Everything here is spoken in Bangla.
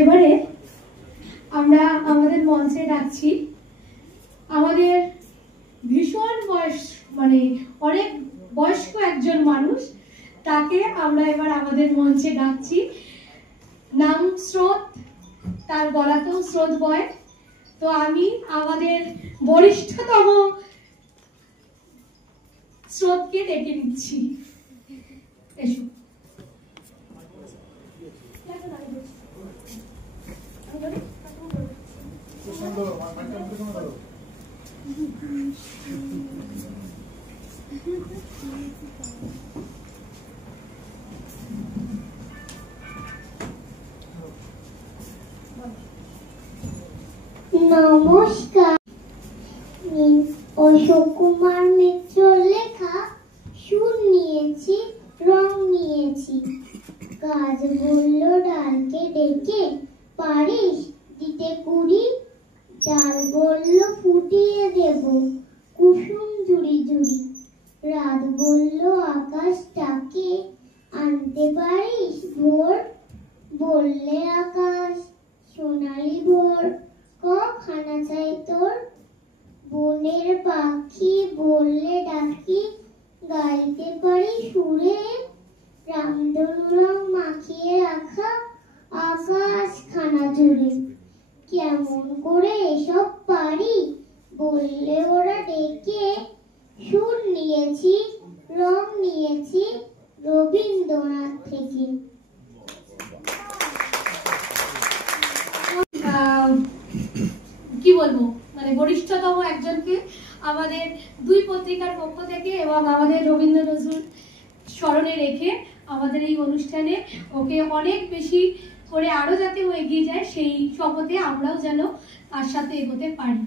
এবারে আমরা আমাদের মঞ্চে ডাকছি আমাদের ভীষণ অনেক বয়স্ক একজন মানুষ, তাকে আমরা এবার আমাদের মঞ্চে ডাকছি। নাম স্রোত, তার গলাতেও স্রোত বয়। তো আমি আমাদের বরিষ্ঠতম স্রোতকে ডেকে নিচ্ছি। এসো। নমস্কার। অশোক কুমার মিত্র লেখা সুর নিয়েছি, রং নিয়েছি। গাছ বলল ডালকে ডেকে, পারিস দিতে কুড়ি? ডাল বলল ফুটিয়ে দেব কুসুম ঝুড়ি ঝুড়ি। রাত বলল আকাশটাকে আনতে পারিস ভোর? বললে আকাশ সোনালি ভোর, কখানা চাই তোর? বনের পাখি বললে ডাকি, গাইতে পারি সুরে? রামধনু রং মাখিয়ে রাখা আকাশ খানা জুড়ে। কেমন করে এসব পারি? বললে ওরা ডেকে। সুর নিয়েছি, রং নিয়েছি রবীন্দ্রনাথ থেকে। কি বলবো, বরিষ্ঠতম একজনকে আমাদের দুই পত্রিকার পক্ষ থেকে এবং আমাদের রবীন্দ্র নজরুল স্মরণে রেখে আমাদের এই অনুষ্ঠানে ওকে অনেক বেশি করে আরো যাতে ও এগিয়ে যায় সেই শপথে আমরাও যেন তার সাথে এগোতে পারি।